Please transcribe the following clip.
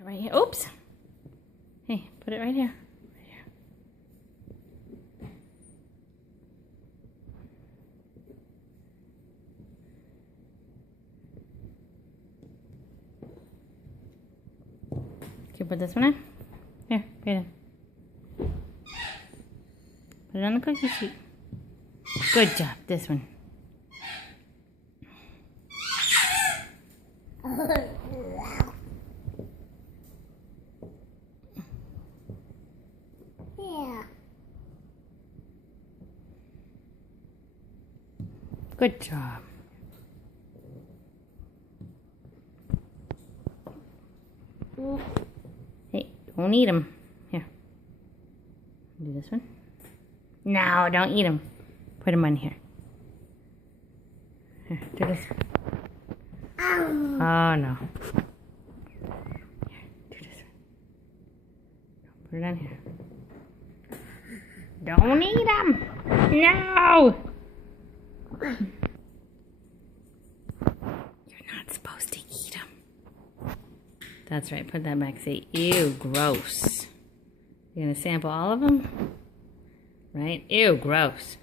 Right here. Oops. Hey, put it right here. Right here. Can you put this one in? Here, put it in. Put it on the cookie sheet. Good job. This one. Yeah. Good job. Hey, don't eat them. Here. Do this one. No, don't eat them. Put them on here. Here, do this. Oh, no. Here, do this one. Put it on here. Don't eat them. No. You're not supposed to eat them. That's right. Put that back. Say, ew, gross. You're going to sample all of them? Right? Ew, gross.